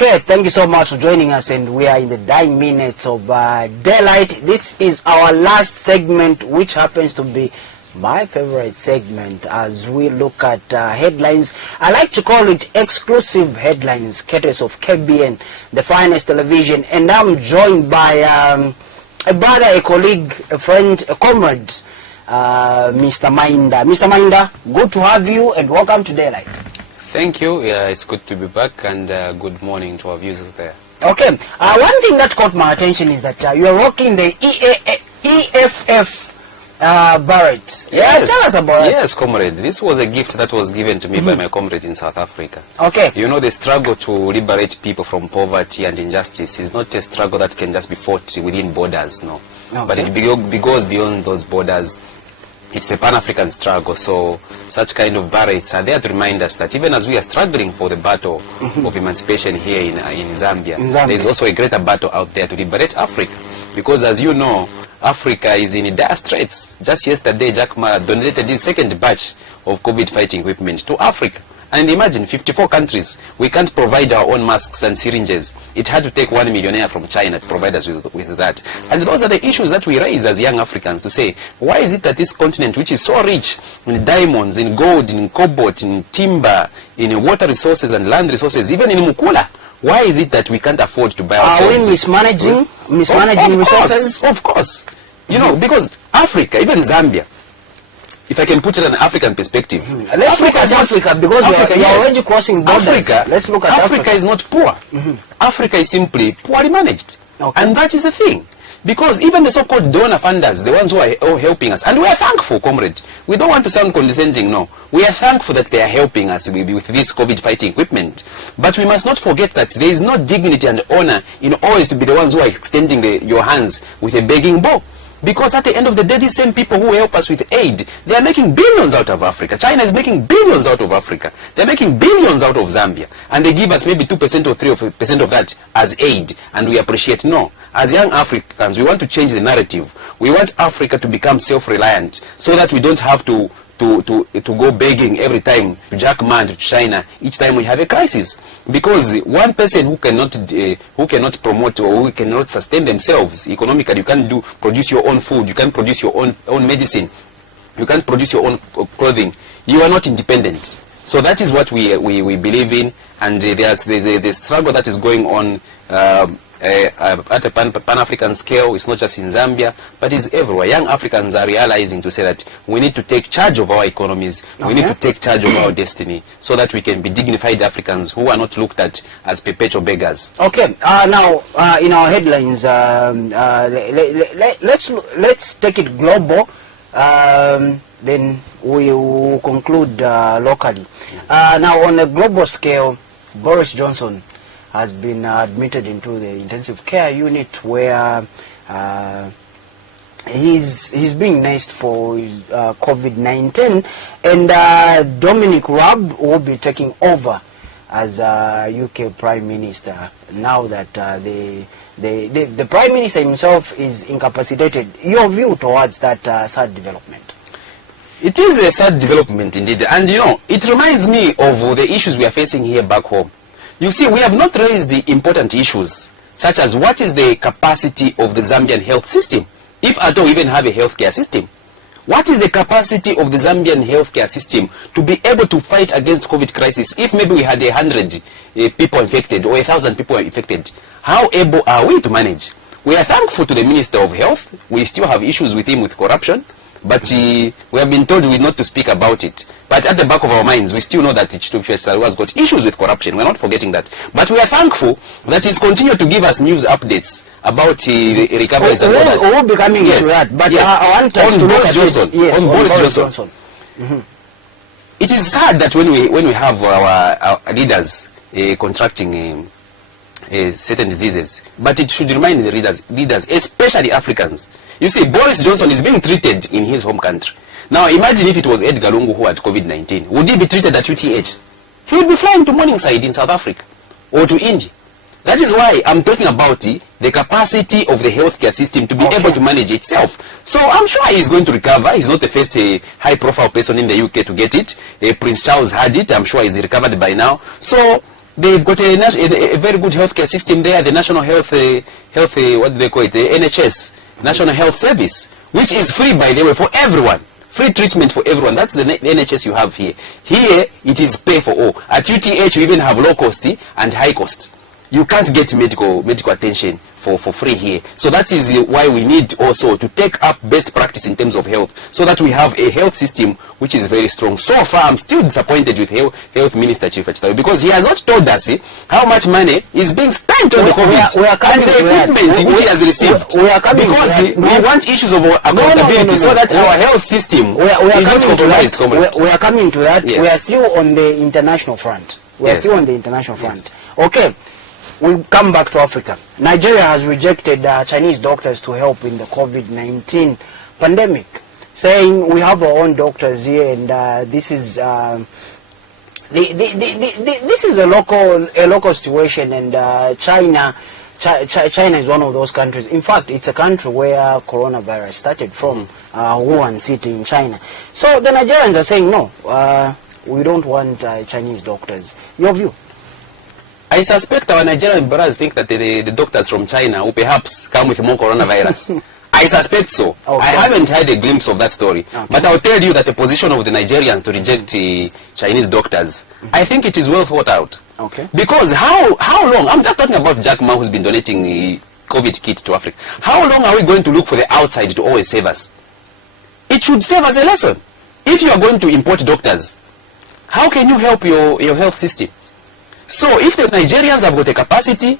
Okay, thank you so much for joining us, and we are in the dying minutes of daylight. This is our last segment, which happens to be my favorite segment as we look at headlines. I like to call it exclusive headlines, courtesy of KBN, the finest television, and I'm joined by a brother, a colleague, a friend, a comrade, Mr. Mainda. Mr. Mainda, good to have you and welcome to Daylight. Thank you. It's good to be back, and good morning to our viewers there. Okay. One thing that caught my attention is that you are rocking the EFF beret. Yes. Tell us about it. Yes, comrade. This was a gift that was given to me by my comrades in South Africa. Okay. You know, the struggle to liberate people from poverty and injustice is not a struggle that can just be fought within borders, no. Okay. But it goes beyond those borders. It's a Pan-African struggle, so such kind of barracks are there to remind us that even as we are struggling for the battle of emancipation here in Zambia, there is also a greater battle out there to liberate Africa. Because as you know, Africa is in dire straits. Just yesterday, Jack Ma donated his second batch of COVID fighting equipment to Africa. And imagine, 54 countries, we can't provide our own masks and syringes. It had to take 1 millionaire from China to provide us with that. And those are the issues that we raise as young Africans to say, why is it that this continent, which is so rich in diamonds, in gold, in cobalt, in timber, in water resources and land resources, even in Mukula, why is it that we can't afford to buy ourselves? Are we mismanaging resources? Of course. You know, because Africa, even Zambia, if I can put it in an African perspective, let's look at Africa, because we are already crossing borders. Let's look at Africa is not poor. Africa is simply poorly managed. Okay. And that is the thing. Because even the so-called donor funders, the ones who are helping us, and we are thankful, comrade. We don't want to sound condescending, no. We are thankful that they are helping us with this COVID fighting equipment. But we must not forget that there is no dignity and honor in always to be the ones who are extending your hands with a begging bowl. Because at the end of the day, these same people who help us with aid, they are making billions out of Africa. China is making billions out of Africa. They are making billions out of Zambia. And they give us maybe 2% or 3% of that as aid. And we appreciate. No. As young Africans, we want to change the narrative. We want Africa to become self-reliant so that we don't have to go begging every time to Jack Ma to China each time we have a crisis. Because one person who cannot promote or who cannot sustain themselves economically, you can't produce your own food, you can't produce your own medicine, you can't produce your own clothing, you are not independent. So that is what we believe in, and there's a struggle that is going on at a Pan-African scale. It's not just in Zambia, but it's everywhere. Young Africans are realizing to say that we need to take charge of our economies, we need to take charge of our destiny, so that we can be dignified Africans who are not looked at as perpetual beggars. Okay, now in our headlines, let's take it global, then we will conclude locally. Now on a global scale, Boris Johnson has been admitted into the intensive care unit where he's being nursed for COVID-19, and Dominic Raab will be taking over as UK Prime Minister now that the Prime Minister himself is incapacitated. Your view towards that sad development? It is a sad development indeed, and you know, it reminds me of the issues we are facing here back home. You see, we have not raised the important issues, such as what is the capacity of the Zambian health system, if at all we even have a healthcare system. What is the capacity of the Zambian healthcare system to be able to fight against COVID crisis if maybe we had 100 people infected or 1,000 people infected? How able are we to manage? We are thankful to the Minister of Health. We still have issues with him with corruption, but we have been told not to speak about it. But at the back of our minds, we still know that Chitufu has got issues with corruption. We're not forgetting that. But we are thankful that he's continued to give us news updates about the recoveries and all that. We'll be coming to that. But I want to Boris Johnson. Yes, on Boris Johnson. It is sad that when we have our leaders contracting certain diseases, but it should remind the leaders, especially Africans. You see, Boris Johnson is being treated in his home country. Now imagine if it was Edgar Lungu who had COVID-19. Would he be treated at UTH? He would be flying to Morningside in South Africa or to India. That is why I'm talking about the capacity of the healthcare system to be able to manage itself. So I'm sure he's going to recover. He's not the first high-profile person in the UK to get it. Prince Charles had it. I'm sure he's recovered by now. So They've got a very good healthcare system there, the National Health, what do they call it, the NHS, National Health Service, which is free, by the way, for everyone. Free treatment for everyone. That's the NHS you have here. Here, it is pay for all. At UTH, you even have low cost and high cost. You can't get medical attention for free here. So that is why we need also to take up best practice in terms of health, so that we have a health system which is very strong. So far, I'm still disappointed with Health Minister Chief Achitawe, because he has not told us how much money is being spent on the COVID and the equipment which he has received. Because we want issues of accountability so that our health system is not compromised. We are coming to that. Yes. We are still on the international front. Yes. Okay. We come back to Africa. Nigeria has rejected Chinese doctors to help in the COVID-19 pandemic, saying we have our own doctors here, and this is this is a local situation, and China is one of those countries. In fact, it's a country where coronavirus started from, Wuhan city in China. So the Nigerians are saying no, we don't want Chinese doctors. Your view? I suspect our Nigerian brothers think that the doctors from China will perhaps come with more coronavirus. I suspect so. Okay. I haven't had a glimpse of that story. Okay. But I'll tell you that the position of the Nigerians to reject Chinese doctors, I think it is well thought out. Okay. Because how long, I'm just talking about Jack Ma, who's been donating COVID kits to Africa. How long are we going to look for the outside to always save us? It should serve as a lesson. If you are going to import doctors, how can you help your health system? So if the Nigerians have got the capacity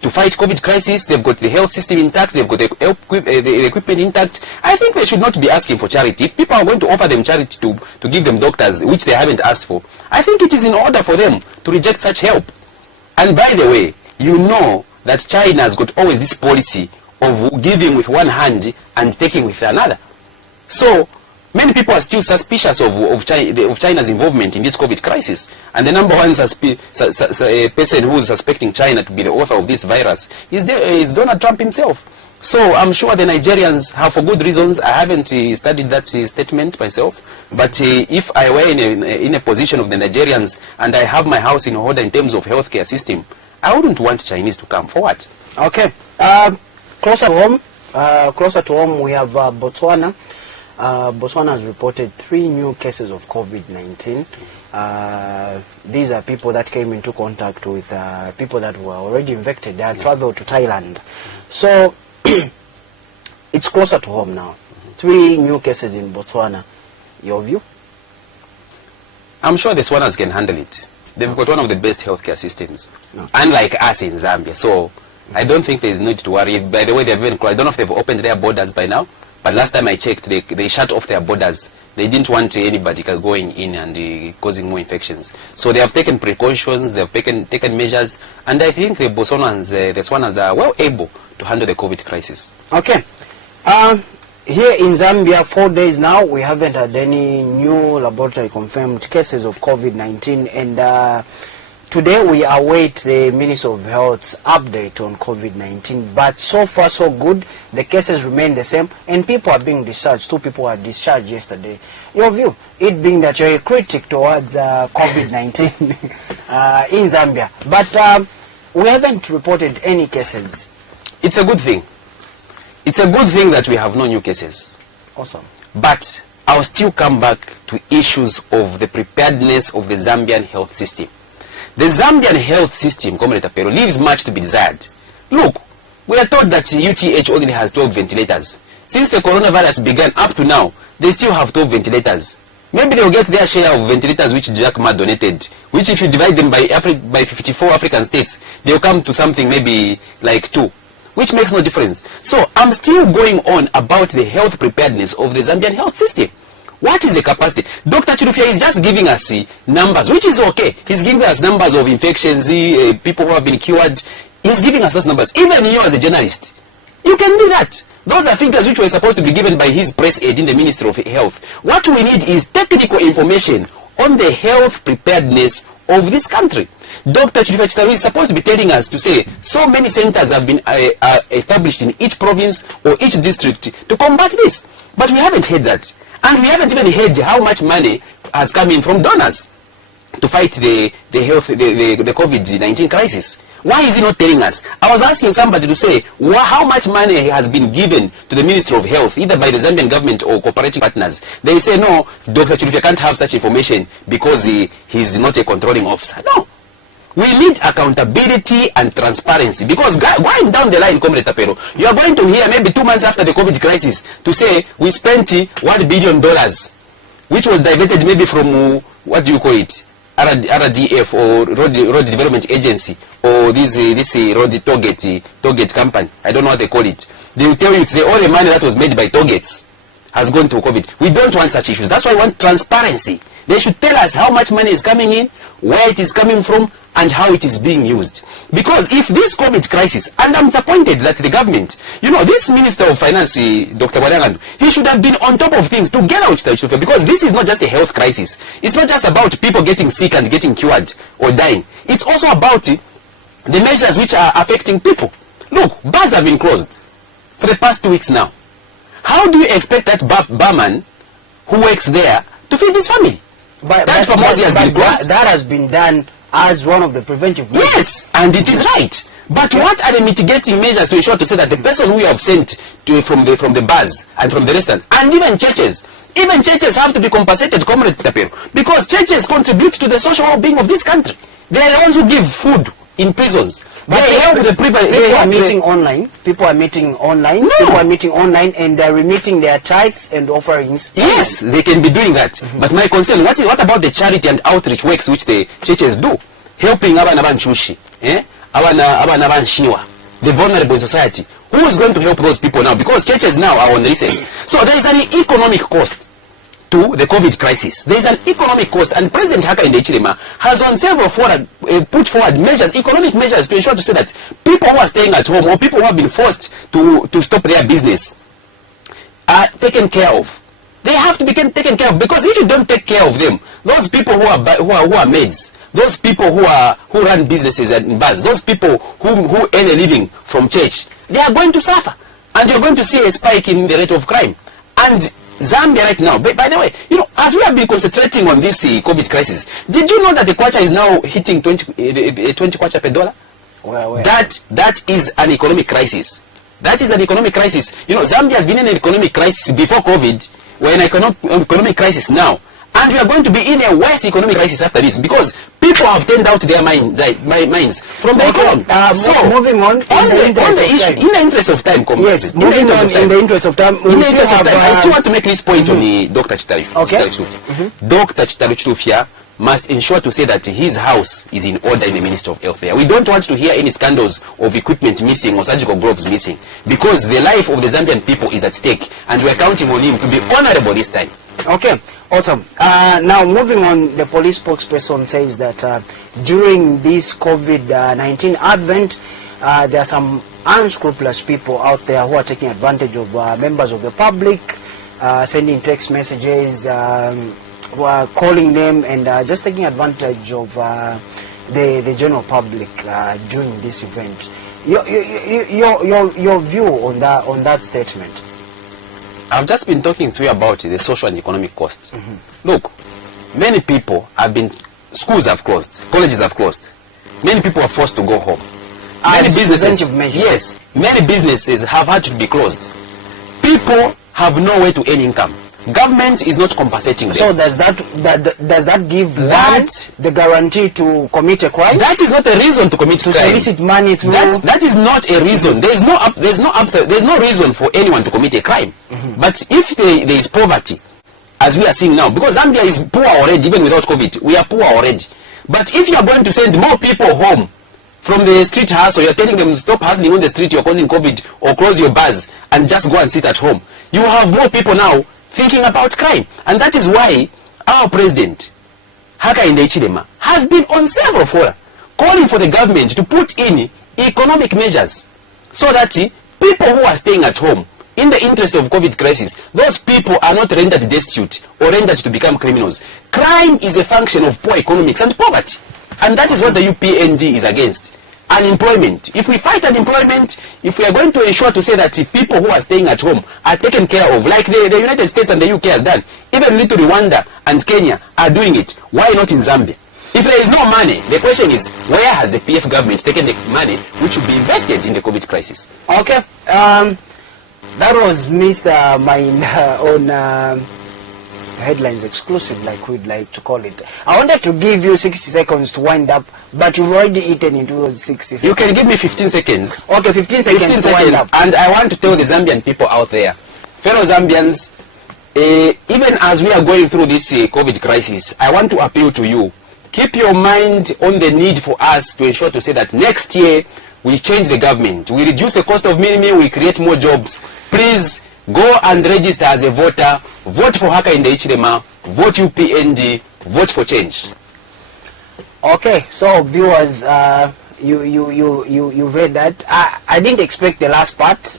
to fight COVID crisis, they've got the health system intact, they've got the equipment intact, I think they should not be asking for charity. If people are going to offer them charity to give them doctors, which they haven't asked for, I think it is in order for them to reject such help. And by the way, you know that China has got always this policy of giving with one hand and taking with another. So many people are still suspicious of China's involvement in this COVID crisis. And the number one person who is suspecting China to be the author of this virus is Donald Trump himself. So I'm sure the Nigerians have, for good reasons, I haven't studied that statement myself, but if I were in a position of the Nigerians and I have my house in order in terms of healthcare system, I wouldn't want Chinese to come. For what? Okay. Closer to home, we have Botswana. Botswana has reported 3 new cases of COVID-19. These are people that came into contact with people that were already infected. They had traveled to Thailand. So it's closer to home now. 3 new cases in Botswana. Your view? I'm sure the Swanas can handle it. They've got one of the best healthcare systems, unlike us in Zambia. So I don't think there's need to worry. By the way, I don't know if they've opened their borders by now. But last time I checked, they shut off their borders. They didn't want anybody going in and causing more infections. So they have taken precautions, they have taken measures, and I think the Swanas are well able to handle the COVID crisis. Okay. Here in Zambia, 4 days now, we haven't had any new laboratory confirmed cases of COVID-19, and today we await the Minister of Health's update on COVID-19, but so far so good. The cases remain the same and people are being discharged. 2 people were discharged yesterday. Your view, it being that you're a critic towards COVID-19 in Zambia, but we haven't reported any cases. It's a good thing. It's a good thing that we have no new cases. Awesome. But I'll still come back to issues of the preparedness of the Zambian health system. The Zambian health system, Comrade Apero, leaves much to be desired. Look, we are told that UTH only has 12 ventilators. Since the coronavirus began up to now, they still have 12 ventilators. Maybe they'll get their share of ventilators which Jack Ma donated, which if you divide them by 54 African states, they'll come to something maybe like 2, which makes no difference. So I'm still going on about the health preparedness of the Zambian health system. What is the capacity? Dr. Chirufia is just giving us numbers, which is okay. He's giving us numbers of infections, people who have been cured. He's giving us those numbers. Even you as a journalist, you can do that. Those are figures which were supposed to be given by his press aide in the Ministry of Health. What we need is technical information on the health preparedness of this country. Dr. Chirufia is supposed to be telling us to say so many centers have been established in each province or each district to combat this. But we haven't heard that. And we haven't even heard how much money has come in from donors. to fight the COVID-19 crisis? Why is he not telling us? I was asking somebody to say how much money has been given to the Ministry of Health, either by the Zambian government or cooperating partners. They say, no, Dr. Chilufya can't have such information because he's not a controlling officer. No. We need accountability and transparency, because going down the line, Comrade Tapero, you are going to hear maybe 2 months after the COVID crisis to say we spent $1 billion, which was diverted maybe from, what do you call it, RDF or Road Development Agency, or this road tollgate company. I don't know what they call it. They will tell you to say all the money that was made by tollgates has gone to COVID. We don't want such issues. That's why we want transparency. They should tell us how much money is coming in, where it is coming from, and how it is being used. Because if this COVID crisis, and I'm disappointed that the government, this Minister of Finance, Dr. Wadangandu, he should have been on top of things together with Chilufya, because this is not just a health crisis. It's not just about people getting sick and getting cured or dying. It's also about the measures which are affecting people. Look, bars have been closed for the past 2 weeks now. How do you expect that barman who works there to feed his family? That has been done as one of the preventive measures. Yes, and it is right. But what are the mitigating measures to ensure to say that the person who you have sent from the bars and from the restaurant, and even churches have to be compensated, Comrade Tapero, because churches contribute to the social well-being of this country. They are the ones who give food in prisons. But people are meeting online. People are meeting online, and they're remitting their tithes and offerings. Yes, they can be doing that. But my concern, what about the charity and outreach works which the churches do, helping abana banchushi, abana banshiwa, the vulnerable in society? Who is going to help those people now? Because churches now are on recess. So there is an economic cost to the COVID crisis. There is an economic cost, and President Hakainde Hichilema has on several put forward measures, economic measures, to ensure to say that people who are staying at home or people who have been forced to stop their business are taken care of. They have to be taken care of, because if you don't take care of them, those people who are maids, those people who run businesses and bars, those people who earn a living from church, they are going to suffer, and you're going to see a spike in the rate of crime. And Zambia right now, by the way, as we have been concentrating on this COVID crisis, did you know that the kwacha is now hitting 20 kwacha per dollar? Where? That is an economic crisis. That is an economic crisis. Zambia has been in an economic crisis before COVID. We're in an economic crisis now. And we are going to be in a worse economic crisis after this, because people have turned out their minds from the economy. Moving on, in the interest of time, yes, in the interest of time, I still want to make this point on Dr. Chilufya. Okay. Dr. Chilufya must ensure to say that his house is in order in the Ministry of Health there. We don't want to hear any scandals of equipment missing or surgical gloves missing, because the life of the Zambian people is at stake, and we're counting on him to be honorable this time. Okay, awesome. Now moving on, the police spokesperson says that during this COVID-19 advent, there are some unscrupulous people out there who are taking advantage of members of the public, sending text messages, who are calling them, and just taking advantage of the general public during this event. Your view on that statement? I've just been talking to you about the social and economic costs. Look, many people schools have closed, colleges have closed. Many people are forced to go home. Many businesses have had to be closed. People have no way to earn income. Government is not compensating them. So does that give the guarantee to commit a crime? That is not a reason to commit crime. Solicit money through. That is not a reason. There's no reason for anyone to commit a crime. But if there is poverty, as we are seeing now, because Zambia is poor already, even without COVID, we are poor already. But if you are going to send more people home from the street hustle, you're telling them stop hustling on the street, you're causing COVID, or close your bars and just go and sit at home, you have more people now thinking about crime. And that is why our president, Hakainde Hichilema, has been on several fora calling for the government to put in economic measures so that people who are staying at home in the interest of COVID crisis, those people are not rendered destitute or rendered to become criminals. Crime is a function of poor economics and poverty. And that is what the UPND is against. Unemployment. If we fight unemployment, if we are going to ensure to say that people who are staying at home are taken care of, like the United States and the UK has done, even little Rwanda and Kenya are doing it, why not in Zambia? If there is no money, the question is, where has the PF government taken the money which should be invested in the COVID crisis? Okay, that was Mr. Mainda on headlines exclusive, like we'd like to call it. I wanted to give you 60 seconds to wind up, but you've already eaten into those 60 seconds. You can give me 15 seconds. Okay, 15 seconds. 15 to wind up. And I want to tell the Zambian people out there, fellow Zambians, even as we are going through this COVID crisis, I want to appeal to you. Keep your mind on the need for us to ensure to say that next year we change the government. We reduce the cost of minimum, we create more jobs. Please go and register as a voter. Vote for Haka in the Ichilema. Vote UPND. Vote for change. Okay, so viewers, you've heard that. I didn't expect the last part.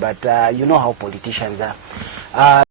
But you know how politicians are.